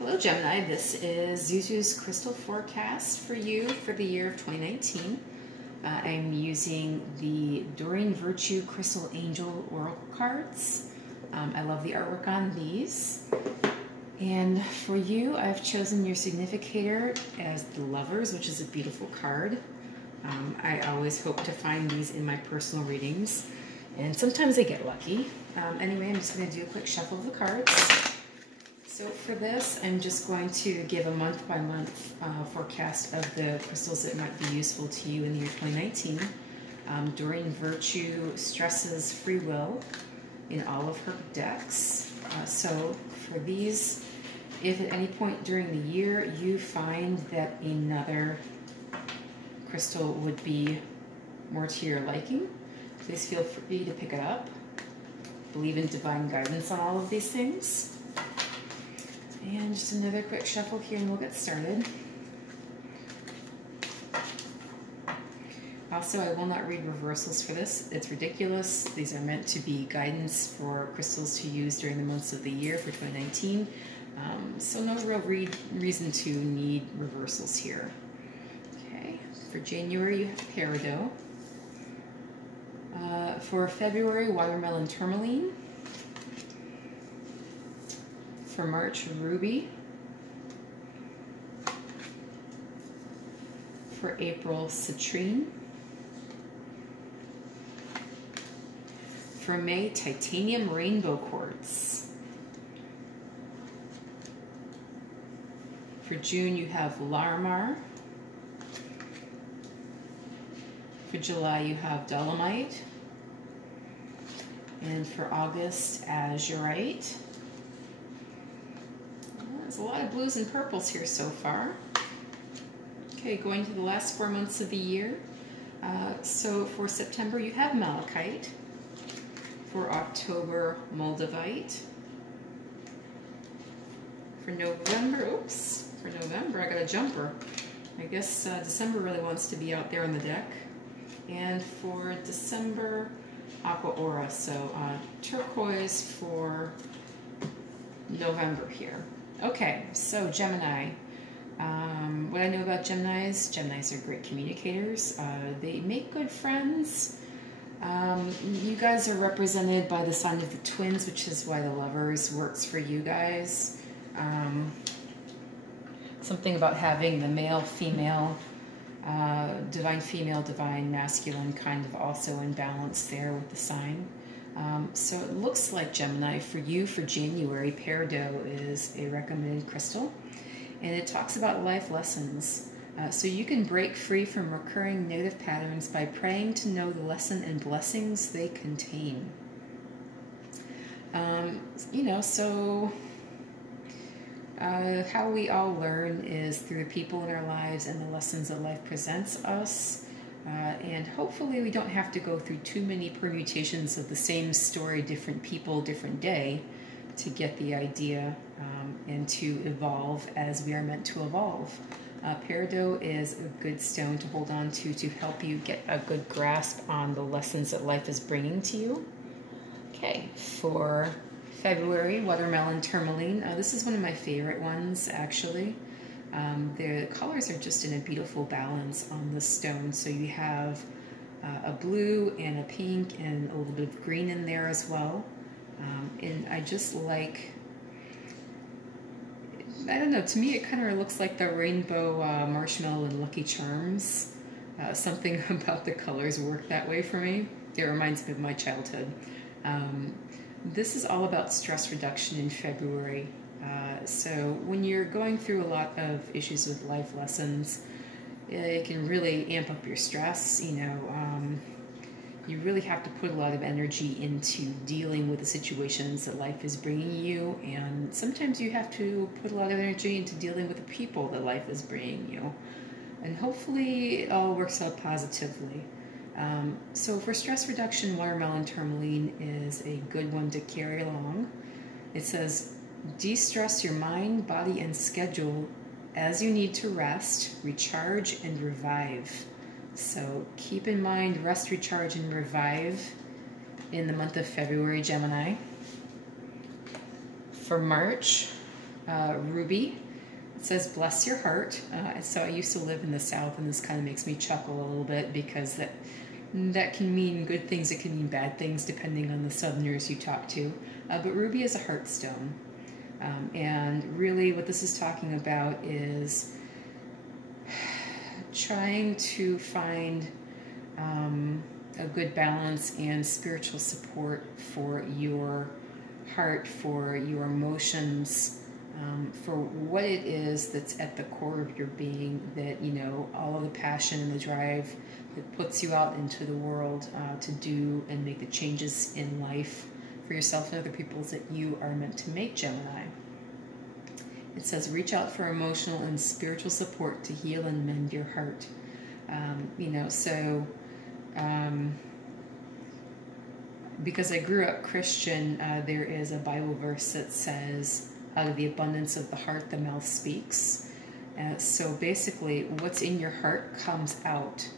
Hello Gemini, this is Zuzu's crystal forecast for you for the year of 2019. I'm using the Doreen Virtue Crystal Angel Oracle cards. I love the artwork on these. And for you, I've chosen your significator as the Lovers, which is a beautiful card. I always hope to find these in my personal readings, and sometimes I get lucky. Anyway, I'm just going to do a quick shuffle of the cards. So for this, I'm just going to give a month-by-month forecast of the crystals that might be useful to you in the year 2019. Doreen Virtue stresses free will in all of her decks. So for these, if at any point during the year you find that another crystal would be more to your liking, please feel free to pick it up. Believe in divine guidance on all of these things. And just another quick shuffle here and we'll get started. Also, I will not read reversals for this. It's ridiculous. These are meant to be guidance for crystals to use during the months of the year for 2019. So no real reason to need reversals here. Okay, for January you have Peridot. For February, Watermelon Tourmaline. For March, Ruby. For April, Citrine. For May, Titanium Rainbow Quartz. For June, you have Larmar. For July, you have Dolomite. And for August, Azurite. There's a lot of blues and purples here so far. Okay, going to the last 4 months of the year. So for September, you have Malachite. For October, Moldavite. For November, I got a jumper. I guess December really wants to be out there on the deck. And for December, Aqua Aura, so turquoise for November here. Okay, so Gemini. What I know about Geminis are great communicators. They make good friends. You guys are represented by the sign of the twins, which is why the Lovers works for you guys. Something about having the male, female, divine masculine kind of also in balance there with the sign. So it looks like Gemini, for you for January, Peridot is a recommended crystal. And it talks about life lessons. So you can break free from recurring negative patterns by praying to know the lesson and blessings they contain. How we all learn is through the people in our lives and the lessons that life presents us. And hopefully we don't have to go through too many permutations of the same story, different people, different day, to get the idea and to evolve as we are meant to evolve. Peridot is a good stone to hold on to help you get a good grasp on the lessons that life is bringing to you. Okay, for February, Watermelon Tourmaline. This is one of my favorite ones, actually. The colors are just in a beautiful balance on the stone. So you have a blue and a pink and a little bit of green in there as well. And I just like, I don't know, to me it kind of looks like the rainbow marshmallow and Lucky Charms. Something about the colors work that way for me. It reminds me of my childhood. This is all about stress reduction in February. So when you're going through a lot of issues with life lessons, it can really amp up your stress. You really have to put a lot of energy into dealing with the situations that life is bringing you, and sometimes you have to put a lot of energy into dealing with the people that life is bringing you. And hopefully it all works out positively. So for stress reduction, Watermelon Tourmaline is a good one to carry along. It says, de-stress your mind, body, and schedule as you need to rest, recharge, and revive. So keep in mind, rest, recharge, and revive in the month of February, Gemini. For March, ruby. It says, bless your heart. So I used to live in the South, and this kind of makes me chuckle a little bit because that can mean good things, it can mean bad things, depending on the Southerners you talk to. But ruby is a heart stone. And really what this is talking about is trying to find a good balance and spiritual support for your heart, for your emotions, for what it is that's at the core of your being, that, you know, all of the passion and the drive that puts you out into the world to do and make the changes in life for yourself and other people that you are meant to make, Gemini. It says, reach out for emotional and spiritual support to heal and mend your heart. You know, so because I grew up Christian, there is a Bible verse that says, out of the abundance of the heart, the mouth speaks. So basically, what's in your heart comes out.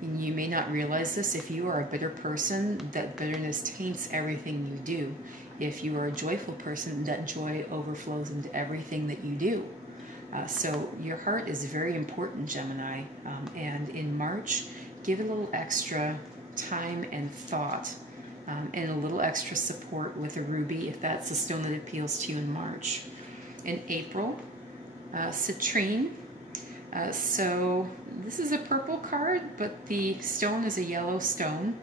And you may not realize this. If you are a bitter person, that bitterness taints everything you do. If you are a joyful person, that joy overflows into everything that you do. So your heart is very important, Gemini. And in March, give it a little extra time and thought, and a little extra support with a ruby, if that's the stone that appeals to you in March. In April, citrine. So this is a purple card, but the stone is a yellow stone.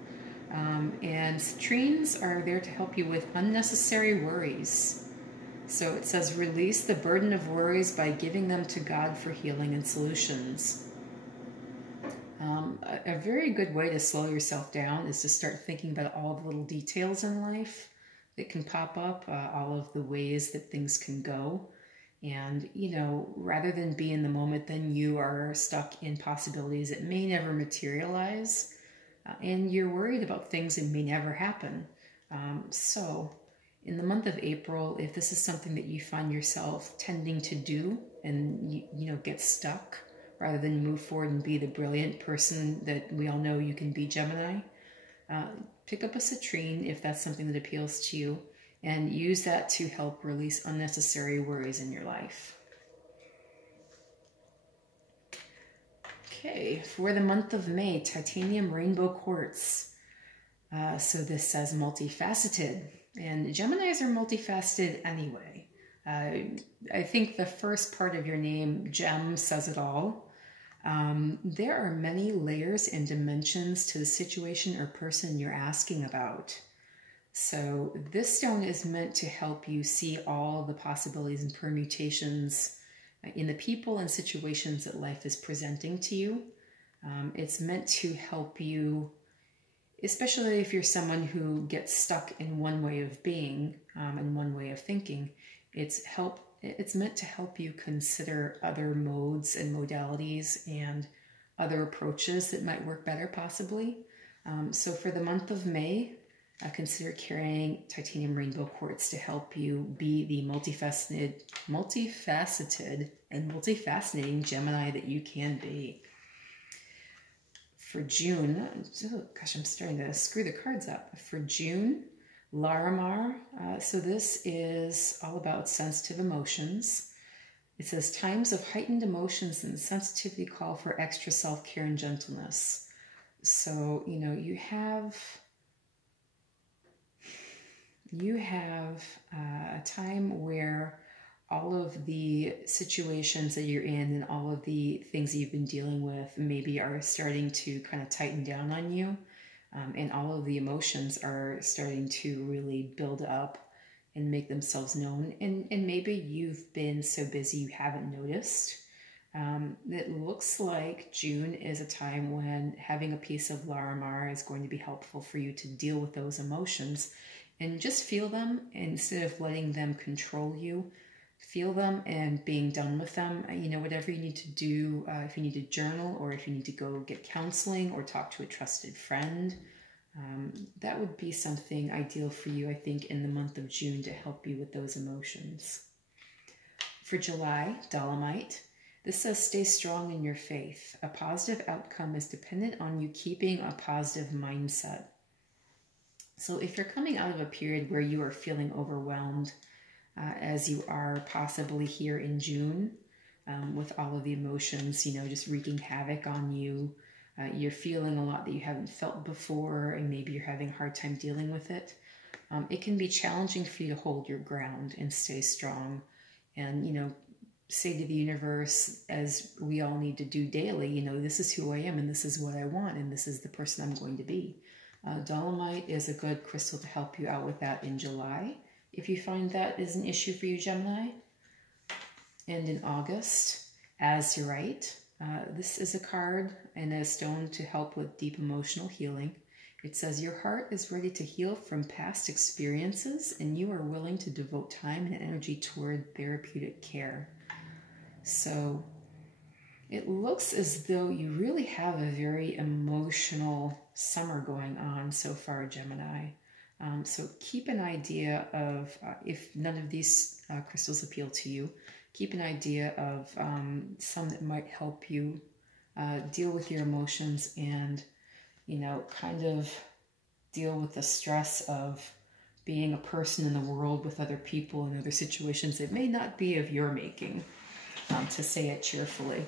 And citrines are there to help you with unnecessary worries. So it says, release the burden of worries by giving them to God for healing and solutions. A very good way to slow yourself down is to start thinking about all the little details in life that can pop up, all of the ways that things can go. And, you know, rather than be in the moment, then you are stuck in possibilities that may never materialize. And you're worried about things that may never happen. So in the month of April, if this is something that you find yourself tending to do and, you know, get stuck, rather than move forward and be the brilliant person that we all know you can be, Gemini, pick up a citrine if that's something that appeals to you, and use that to help release unnecessary worries in your life. Okay, for the month of May, titanium rainbow quartz. So this says multifaceted, and Geminis are multifaceted anyway. I think the first part of your name, Gem, says it all. There are many layers and dimensions to the situation or person you're asking about. So this stone is meant to help you see all the possibilities and permutations in the people and situations that life is presenting to you. It's meant to help you, especially if you're someone who gets stuck in one way of being and one way of thinking. It's meant to help you consider other modes and modalities and other approaches that might work better, possibly. So for the month of May, consider carrying titanium rainbow quartz to help you be the multifaceted and multifascinating Gemini that you can be. For June, oh gosh, I'm starting to screw the cards up. For June, Larimar. So this is all about sensitive emotions. It says, times of heightened emotions and sensitivity call for extra self-care and gentleness. So, you know, you have a time where all of the situations that you're in and all of the things that you've been dealing with maybe are starting to kind of tighten down on you. And all of the emotions are starting to really build up and make themselves known. And maybe you've been so busy you haven't noticed. It looks like June is a time when having a piece of Larimar is going to be helpful for you to deal with those emotions and just feel them instead of letting them control you. Feel them and being done with them. You know, whatever you need to do, if you need to journal or if you need to go get counseling or talk to a trusted friend, that would be something ideal for you, I think, in the month of June to help you with those emotions. For July, Dolomite. This says, stay strong in your faith. A positive outcome is dependent on you keeping a positive mindset. So if you're coming out of a period where you are feeling overwhelmed, as you are possibly here in June with all of the emotions, you know, just wreaking havoc on you. You're feeling a lot that you haven't felt before, and maybe you're having a hard time dealing with it. It can be challenging for you to hold your ground and stay strong and, you know, say to the universe, as we all need to do daily, you know, this is who I am and this is what I want and this is the person I'm going to be. Dolomite is a good crystal to help you out with that in July, if you find that is an issue for you, Gemini. And in August, Azurite. This is a card and a stone to help with deep emotional healing. It says your heart is ready to heal from past experiences and you are willing to devote time and energy toward therapeutic care. So it looks as though you really have a very emotional summer going on so far, Gemini. So keep an idea of, if none of these crystals appeal to you, keep an idea of some that might help you deal with your emotions and, you know, kind of deal with the stress of being a person in the world with other people and other situations that may not be of your making, to say it cheerfully.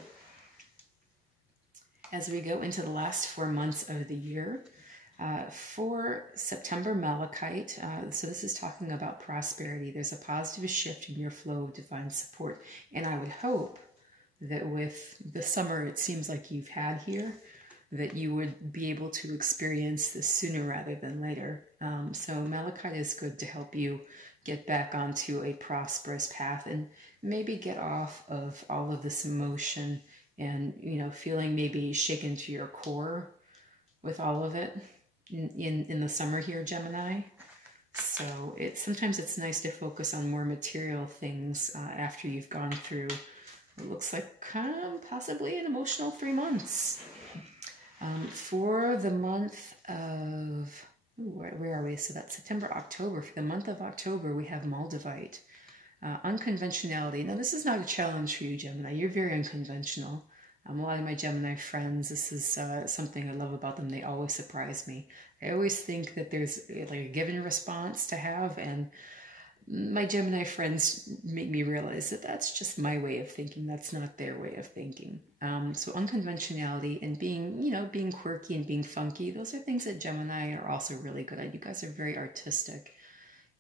As we go into the last 4 months of the year, for September, Malachite, so this is talking about prosperity. There's a positive shift in your flow of divine support. And I would hope that with the summer it seems like you've had here, that you would be able to experience this sooner rather than later. So Malachite is good to help you get back onto a prosperous path and maybe get off of all of this emotion and, you know, feeling maybe shaken to your core with all of it in the summer here, Gemini. So sometimes it's nice to focus on more material things after you've gone through what looks like possibly an emotional 3 months. For the month of, where are we? So that's September, October. For the month of October, we have Moldavite. Unconventionality. Now, this is not a challenge for you, Gemini. You're very unconventional. A lot of my Gemini friends, this is something I love about them. They always surprise me. I always think that there's like a given response to have, and my Gemini friends make me realize that that's just my way of thinking. That's not their way of thinking. So unconventionality and being, you know, being quirky and being funky, those are things that Gemini are also really good at. You guys are very artistic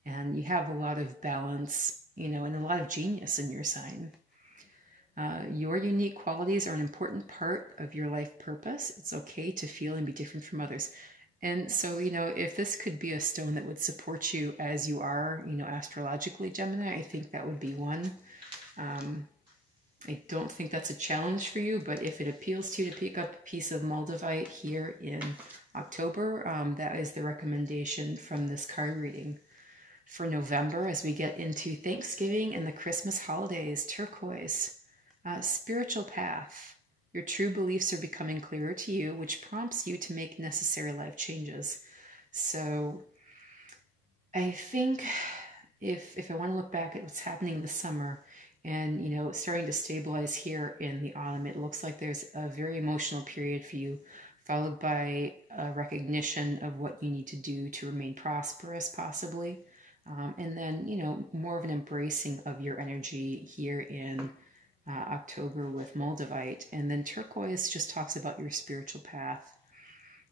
and you have a lot of balance, you know, and a lot of genius in your sign. Your unique qualities are an important part of your life purpose. It's okay to feel and be different from others. And so, you know, if this could be a stone that would support you as you are, you know, astrologically, Gemini, I think that would be one. I don't think that's a challenge for you, but if it appeals to you to pick up a piece of Moldavite here in October, that is the recommendation from this card reading. For November, as we get into Thanksgiving and the Christmas holidays, turquoise, spiritual path. Your true beliefs are becoming clearer to you, which prompts you to make necessary life changes. So I think if I want to look back at what's happening this summer and, you know, starting to stabilize here in the autumn, it looks like there's a very emotional period for you, followed by a recognition of what you need to do to remain prosperous, possibly. And then, you know, more of an embracing of your energy here in October with Moldavite. And then turquoise just talks about your spiritual path.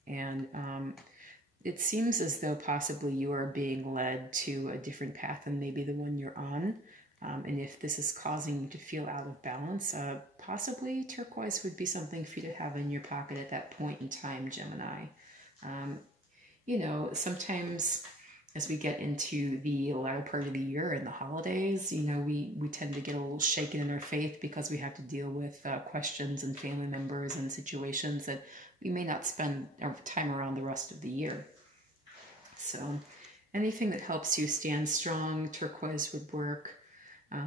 And it seems as though possibly you are being led to a different path than maybe the one you're on. And if this is causing you to feel out of balance, possibly turquoise would be something for you to have in your pocket at that point in time, Gemini. You know, sometimes as we get into the latter part of the year and the holidays, you know, we tend to get a little shaken in our faith because we have to deal with questions and family members and situations that we may not spend our time around the rest of the year. So anything that helps you stand strong, turquoise would work.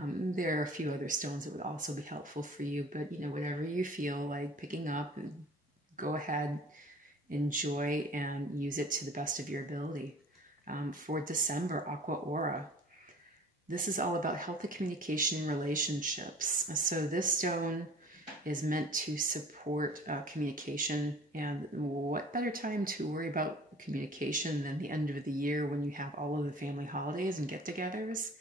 There are a few other stones that would also be helpful for you, but, you know, whatever you feel like picking up, go ahead, enjoy, and use it to the best of your ability. For December, Aqua Aura. This is all about healthy communication and relationships. So this stone is meant to support communication, and what better time to worry about communication than the end of the year when you have all of the family holidays and get-togethers.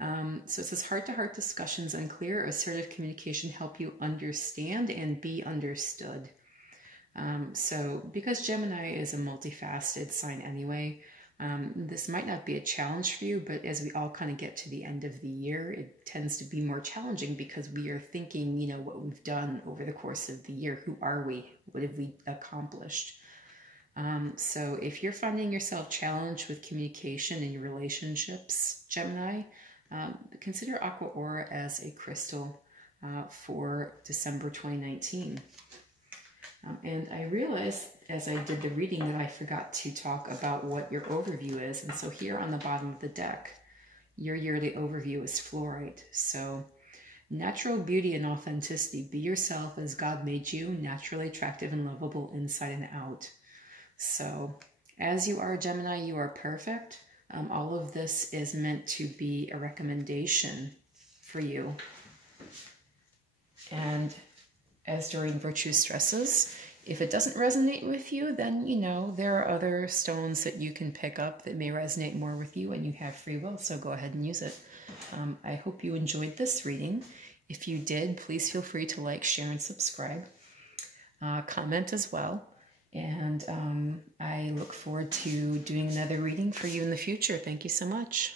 So it says heart-to-heart discussions and clear, assertive communication help you understand and be understood. So because Gemini is a multifaceted sign anyway, this might not be a challenge for you, but as we all kind of get to the end of the year, it tends to be more challenging because we are thinking, you know, what we've done over the course of the year. Who are we? What have we accomplished? So if you're finding yourself challenged with communication in your relationships, Gemini, consider Aqua Aura as a crystal for December 2019. And I realized as I did the reading that I forgot to talk about what your overview is. And so here on the bottom of the deck, your yearly overview is Fluorite. So natural beauty and authenticity. Be yourself as God made you, naturally attractive and lovable inside and out. So as you are, Gemini, you are perfect. All of this is meant to be a recommendation for you. And as Doreen Virtue stresses, if it doesn't resonate with you, then, you know, there are other stones that you can pick up that may resonate more with you, and you have free will, so go ahead and use it. I hope you enjoyed this reading. If you did, please feel free to like, share, and subscribe. Comment as well. And I look forward to doing another reading for you in the future. Thank you so much.